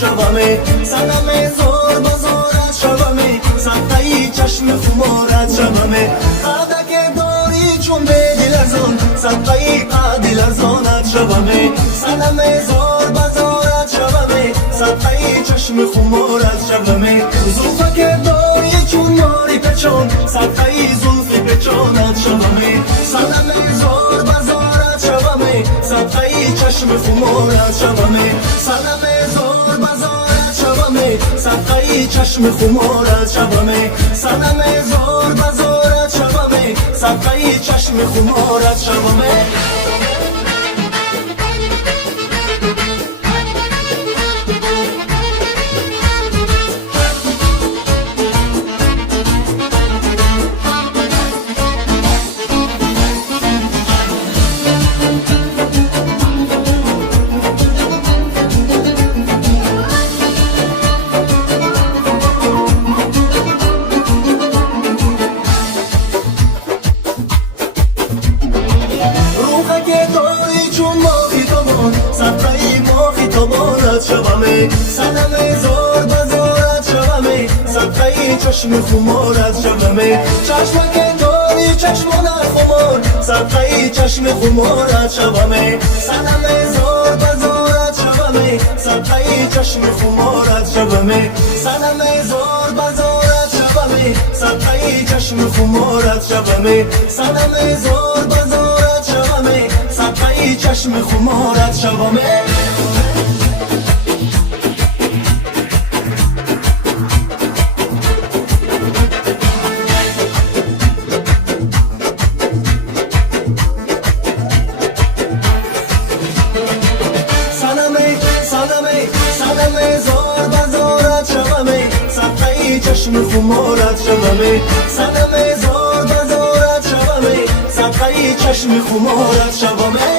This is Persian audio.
شومه صدمه زور بزارت شومه صدقه چشم خمارت شومه قدک داری چون به دل ارزان صدقه قدل ارزانت شومه صدمه زور بزارت شومه صدقه چشم خمارت شومه زلفک داری چون ماری پچان صدقه زلف پچانت شومه صدمه زور بزارت شومه صدقه چشم خمارت شومه صدمه زور بزارت شومه صدقه چشم خمارت شومه صدمه زور بزارت شومه صدقه چشم خمارت شومه شومه صدمه زور بزارت شومه صدقه چشم خمارت شومه چشمک داری چشمان خمار صدقه چشم خمارت شومه صدمه زور بزارت شومه صدقه چشم خمارت شومه صدمه زور بزارت شومه صدقه چشم خمارت شومه صدمه زور بزارت شومه صدقه چشم خمارت شومه صدمه زور بزارت شومه صدقه چشم خمارت شومه صدمه زور بزارت شومه صدقه چشم خمارت شومه